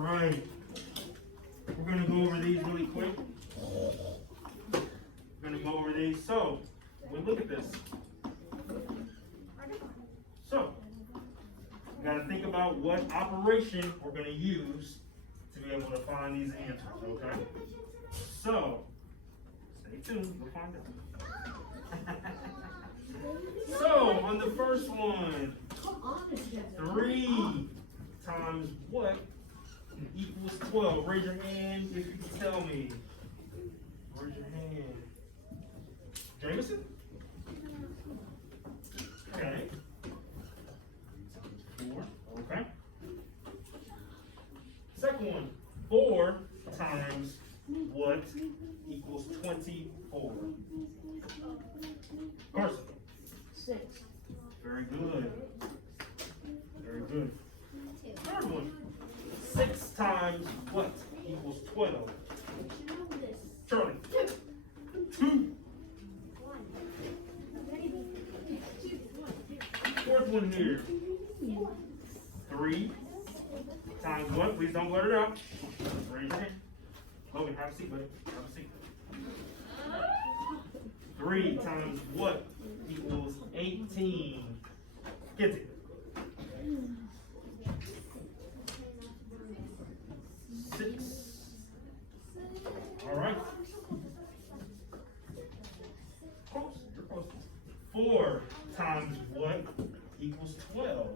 right. We're going to go over these really quick. We're going to go over these. So, we look at this. So, we got to think about what operation we're going to use to be able to find these answers, okay? So, stay tuned, we'll find out. So, on the first one, 3 times what equals 12? Raise your hand if you can tell me. Raise your hand. Jameson? Okay. 4, okay. Second one, 4 times what equals 24? Carson? 6. Very good. Very good. Third one, 6 times what equals 12? Charlie? 2. Fourth one here. 3 times what? Please don't blurt it out. Raise your hand. Logan, have a seat, buddy. Have a seat. 3 times what equals 18? Get it. 6. All right. Close. You're close. 4 times what equals 12?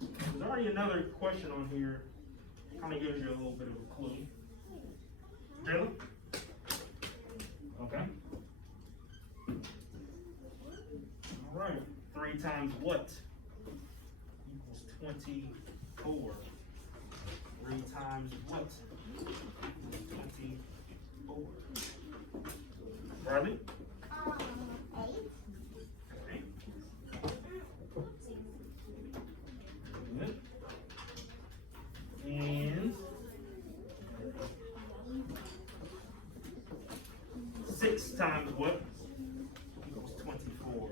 There's already another question on here. Kind of gives you a little bit of a clue. Jayla? Okay. All right. 3 times what equals 24? 3 times what equals 24? Bradley? 8. Okay. Good. And 6 times what equals 24?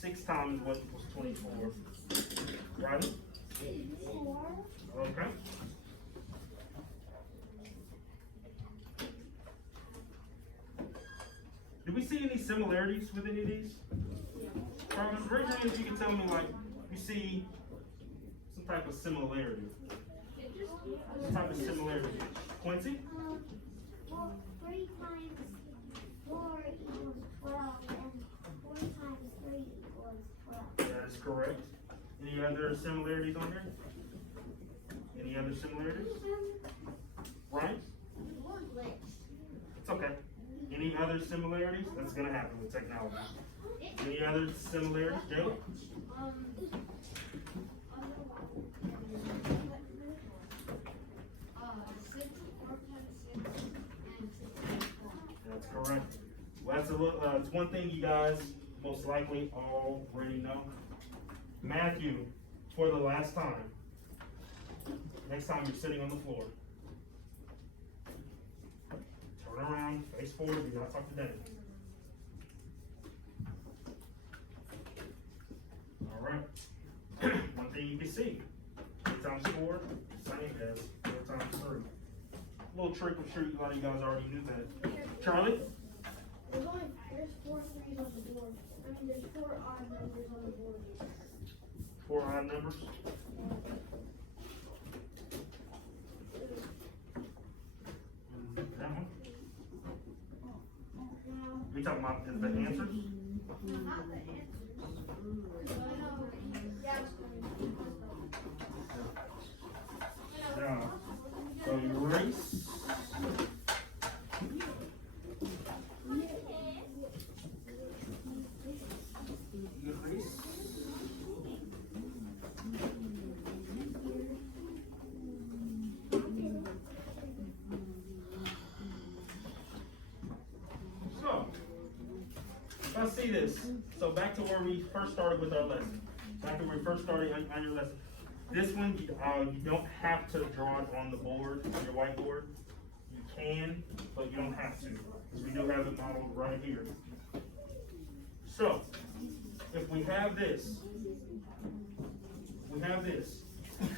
6 times what equals 24? Riley? 4. Okay. Do we see any similarities with any of these? Raise your hand if you can tell me, like, you see some type of similarity. Some type of similarity. Quincy? Well, 3 times 4 equals 12, and 4 times 3 equals 12. That is correct. Any other similarities on here? Any other similarities? Ryan? It's okay. Any other similarities? That's gonna happen with technology. Any other similarities, Joe? 6, 4 times 6, and 6 times 4. That's correct. Well, it's one thing you guys most likely already know. Matthew, for the last time. Next time you're sitting on the floor, turn around, face forward, do not talk to Danny. All right. One thing you can see, 3 times 4, same as 4 times 3. Little trick, I'm sure a lot of you guys already knew that. Charlie? There's 4 3s on the board. I mean, there's 4 odd numbers on the board. 4 odd numbers? That one? We talking about the answers? No, not the answers. Yeah. So erase. Erase. So, let's see this. So back to where we first started with our lesson. Back to where we first started on your lesson. This one, you don't have to draw it on the board, on your whiteboard. You can, but you don't have to, because we do have it modeled right here. So, if we have this,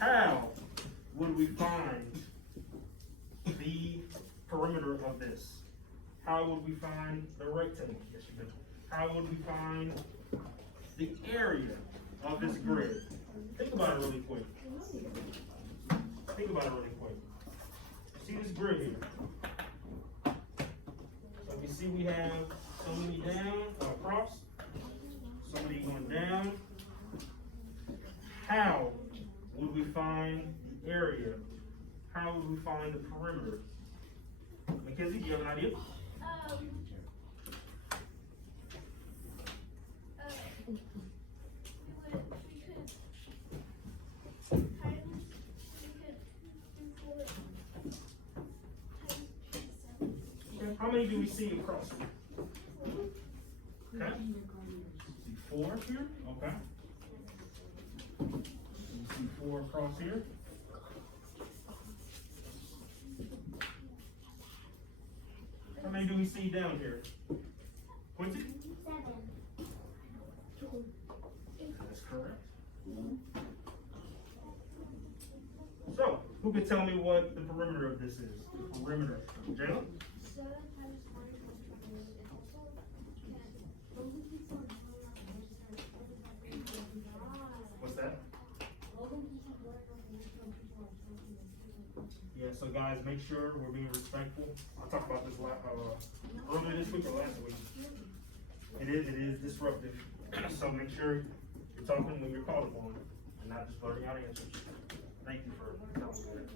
how would we find the perimeter of this? How would we find the rectangle? Yes, you do. How would we find the area of this grid? Think about it really quick. Think about it really quick. See this grid here? So you see we have so many down, across, so many going down. How would we find the area? How would we find the perimeter? Mackenzie, do you have an idea? How many do we see across here? Okay. See 4 here, okay. You see 4 across here. How many do we see down here? Quincy? 7. That's correct. So, who can tell me what the perimeter of this is? The perimeter. Jayla? 7 times 1 is also What's that? Yeah, so guys, make sure we're being respectful. I talked about this earlier this week or last week. It is disruptive. So make sure you're talking when you're called upon and not just blurting out answers. Thank you for telling me that.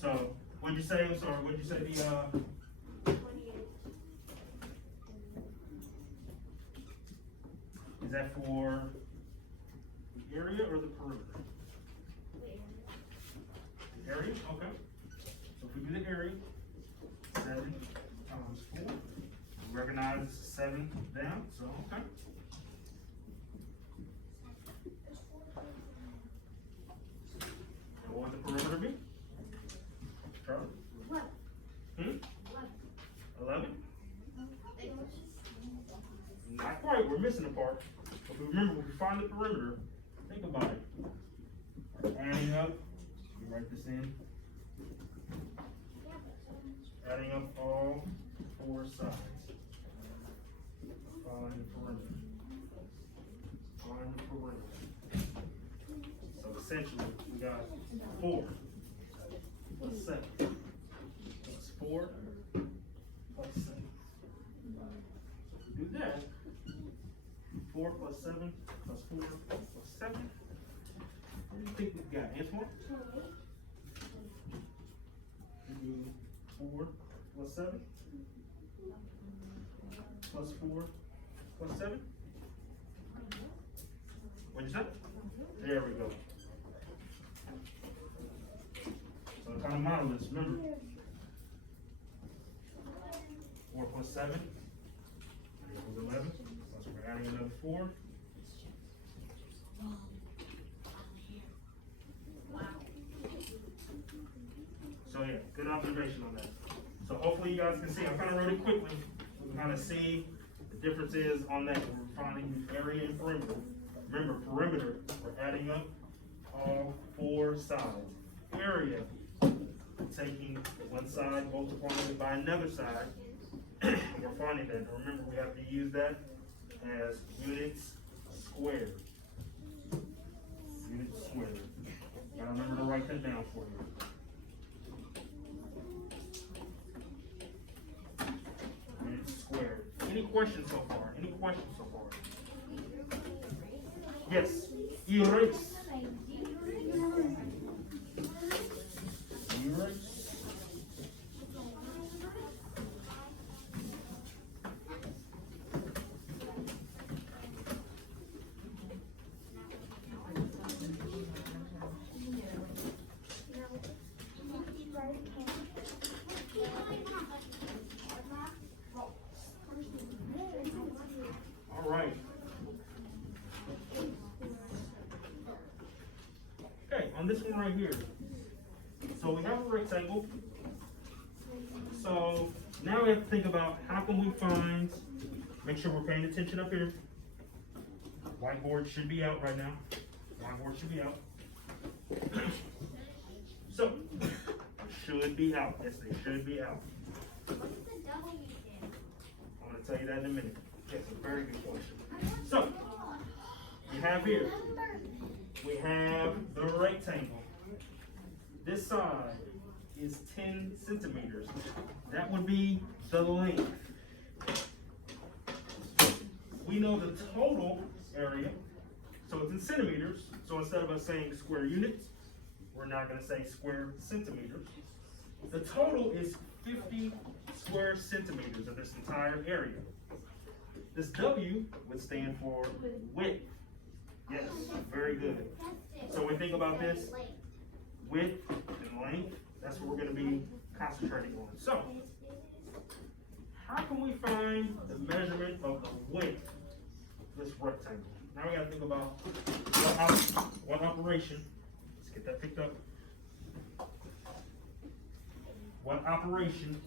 So, what'd you say? I'm sorry, what'd you say the, 28. is that for the area or the perimeter? The area, okay. So if we do the area, 7 times 4, we recognize 7 down, so okay. And what would the perimeter be? Charlie? What? 11? Not quite, we're missing a part. But remember, if we find the perimeter, think about it. Adding up, we write this in. Adding up all 4 sides. Find the perimeter. Find the perimeter. So essentially, we got 4 plus 7 plus 4 plus 7. So if we do that, 4 plus 7 plus 4 plus 7. What do you think we've got, Antoine? 4 plus 7 plus 4 plus 7. What'd you say? There we go. So kind of model this, remember. 4 plus 7 equals 11. Plus we're adding another 4. So yeah, good observation on that. So hopefully you guys can see, I kind of wrote it quickly. We can kind of see the differences on that. We're finding the area and perimeter. Remember, perimeter, we're adding up all 4 sides. Area, taking one side, multiplying it by another side, and we're finding that. And remember, we have to use that as units squared. Units squared. Gotta remember to write that down for you. Units squared. Any questions so far? Any questions so far? Yes. Erase. Erase. All right. Okay, on this one right here. So we have a rectangle. So now we have to think about how can we find, make sure we're paying attention up here. Whiteboard should be out right now. Whiteboard should be out. So, should be out. Yes, they should be out. What does the W stand I'm gonna tell you that in a minute. That's a very good question. So, we have here, we have the rectangle. This side is 10 centimeters. That would be the length. We know the total area, so it's in centimeters. So instead of us saying square units, we're not gonna say square centimeters. The total is 50 square centimeters of this entire area. This W would stand for width. Yes, very good. So when we think about this, width and length, that's what we're gonna be concentrating on. So, how can we find the measurement of the width of this rectangle? Now we gotta think about what operation. Let's get that picked up. What operation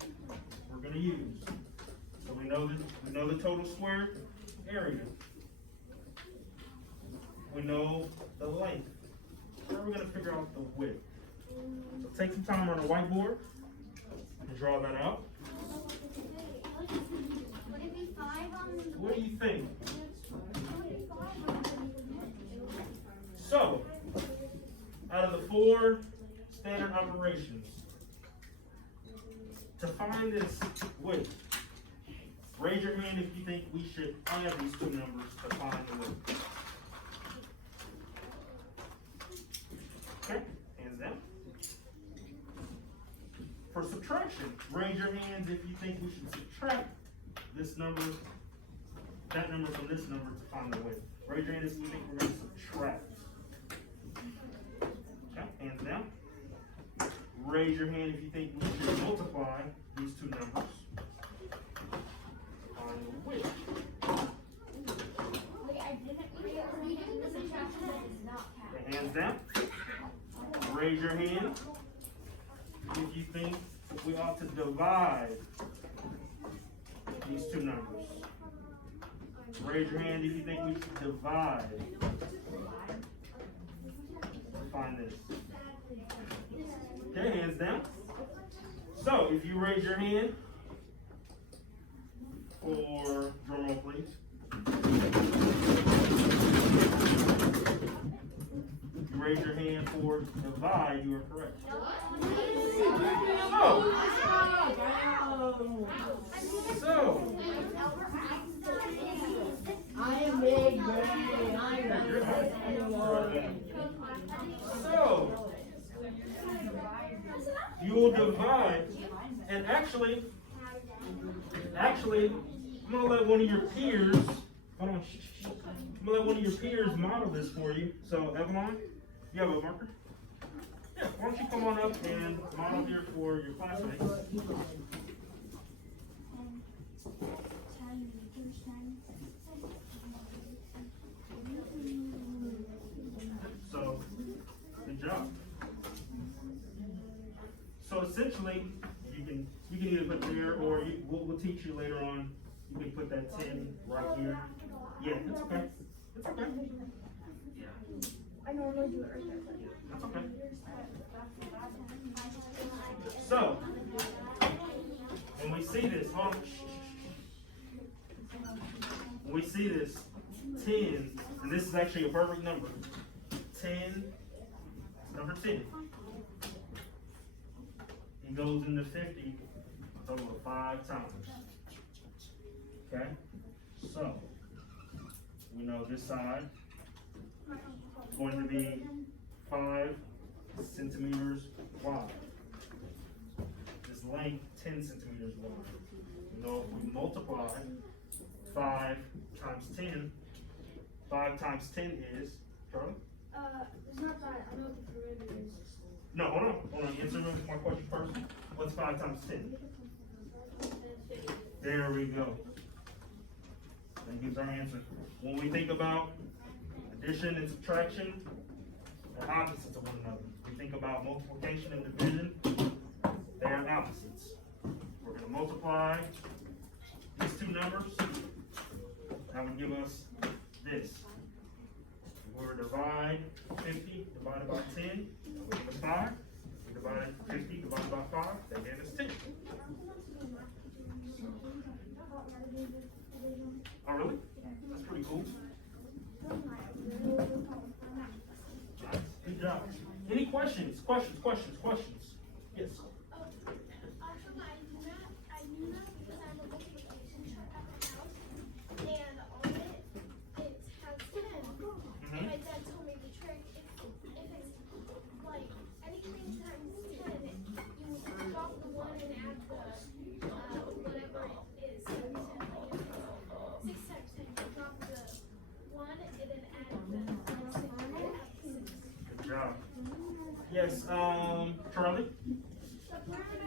we're gonna use. So we know the total square area. We know the length. Now we're gonna figure out the width. So take some time on a whiteboard and draw that out. Would it be 5 on the? What do you think? Would it be 5 on the? So, out of the 4 standard operations, to find this width, raise your hand if you think we should add these two numbers to find the width. Okay, hands down. For subtraction, raise your hands if you think we should subtract this number, that number from this number to find the width. Raise your hand if you think we're going to subtract. Okay, hands down. Raise your hand if you think we should multiply these two numbers to find the width. Wait, I didn't read the subtraction that is not counted. Okay, hands down. Raise your hand if you think we ought to divide these two numbers. Raise your hand if you think we should divide to find this. Okay, hands down. So, if you raise your hand for, drum roll please. If you raise your hand for divide, you are correct. So, I am big, Gray. I am so, you will divide, and actually, I'm gonna let one of your peers, hold on, I'm gonna let one of your peers model this for you. So, Evelyn, you have a marker? Yeah, why don't you come on up and model here for your classmates. So, good job. So essentially, you can either put there, or we'll teach you later on. You can put that 10 right here. Yeah, it's okay. It's okay. Yeah, I normally do it right there. that's okay. So, when we see this, hold on. When we see this 10, and this is actually a perfect number. 10, number 10. It goes into 50 a total of 5 times. Okay? So, we know this side is going to be 5 centimeters wide. This length, 10 centimeters wide. We know if we multiply 5 times 10, 5 times 10 is, Charlie? It's not that. I know what the perimeter is. No, hold on. Answer my question first. What's 5 times 10? There we go. That gives our answer. When we think about addition and subtraction, they're opposites of one another. We think about multiplication and division, they are opposites. We're going to multiply these two numbers. That would give us this. If we were to divide 50 divided by 10, that would give us 5. We divide Oh, really? That's pretty cool. Nice. Good job. Any questions? Questions?